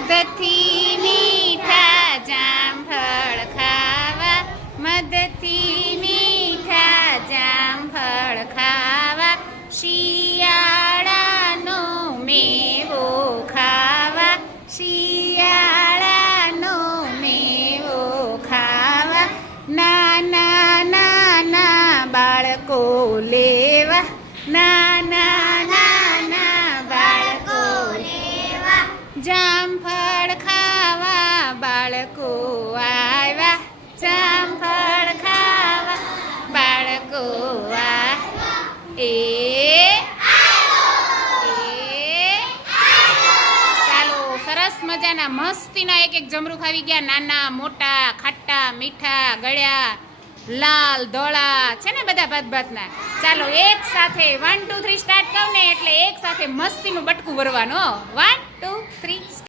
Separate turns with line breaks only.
મધથી મીઠા જામફળ ખાવા મધથી મીઠા જામફળ ખાવા, શિયાળાનો મેવો ખાવા, શિયાળાનો મેવો ખાવા, નાના નાના બાળકો લેવા, નાના જામફળ ખાવા, બાળકો આવ્યા. જામફળ ખાવા, બાળકો આ એ એ ચાલો, સરસ મજાના મસ્તીના એક એક જમરૂખ આવી ગયા. નાના, મોટા, ખાટા, મીઠા, ગળ્યા, લાલ, ધોળા, છે ને બધા ભાત ભાતના ચાલો, એક સાથે વન ટુ થ્રી સ્ટાર્ટ કહું ને એટલે એક સાથે મસ્તીનું બટકું ભરવાનો. One two three